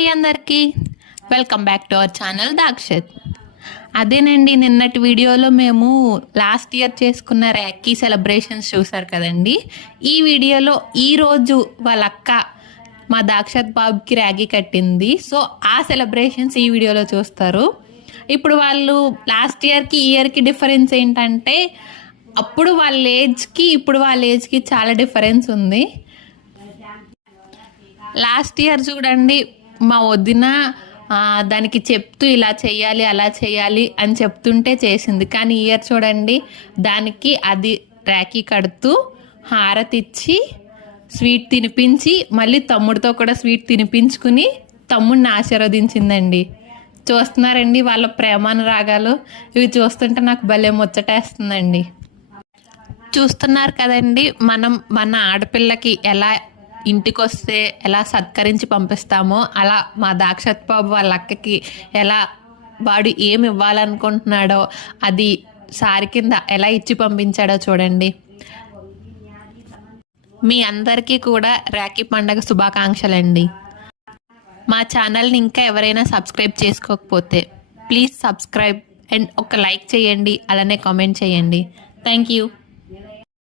అండి అందరికీ welcome back to our channel Dakshat. అదేనండి, నిన్నటి వీడియోలో మేము లాస్ట్ ఇయర్ చేసుకున్న ర్యాకీ సెలబ్రేషన్స్ చూసారు కదండి. ఈ వీడియోలో ఈరోజు వాళ్ళ అక్క మా దాక్షత్ బాబుకి ర్యాగీ కట్టింది. సో ఆ సెలబ్రేషన్స్ ఈ వీడియోలో చూస్తారు. ఇప్పుడు వాళ్ళు లాస్ట్ ఇయర్కి ఈ ఇయర్కి డిఫరెన్స్ ఏంటంటే, అప్పుడు వాళ్ళ ఏజ్కి ఇప్పుడు వాళ్ళ ఏజ్కి చాలా డిఫరెన్స్ ఉంది. లాస్ట్ ఇయర్ చూడండి, మా వదిన దానికి చెప్తూ ఇలా చేయాలి అలా చేయాలి అని చెప్తుంటే చేసింది. కానీ ఇయర్ చూడండి, దానికి అది రాఖీ కడుతూ హారతి ఇచ్చి స్వీట్ తినిపించి మళ్ళీ తమ్ముడితో కూడా స్వీట్ తినిపించుకుని తమ్ముడిని ఆశీర్వదించిందండి. చూస్తున్నారండి వాళ్ళ ప్రేమానురాగాలు. ఇవి చూస్తుంటే నాకు భలే ముచ్చటేస్తుందండి. చూస్తున్నారు కదండి, మనం మన ఆడపిల్లకి ఎలా ఇంటికి వస్తే ఎలా సత్కరించి పంపిస్తామో, అలా మా దాక్షత్ బాబు వాళ్ళ అక్కకి ఎలా వాడు ఏమి ఇవ్వాలనుకుంటున్నాడో అది సారి కింద ఎలా ఇచ్చి పంపించాడో చూడండి. మీ అందరికీ కూడా రాఖీ పండగ శుభాకాంక్షలండి. మా ఛానల్ని ఇంకా ఎవరైనా సబ్స్క్రైబ్ చేసుకోకపోతే ప్లీజ్ సబ్స్క్రైబ్ అండ్ ఒక లైక్ చేయండి, అలానే కామెంట్ చేయండి. Thank you.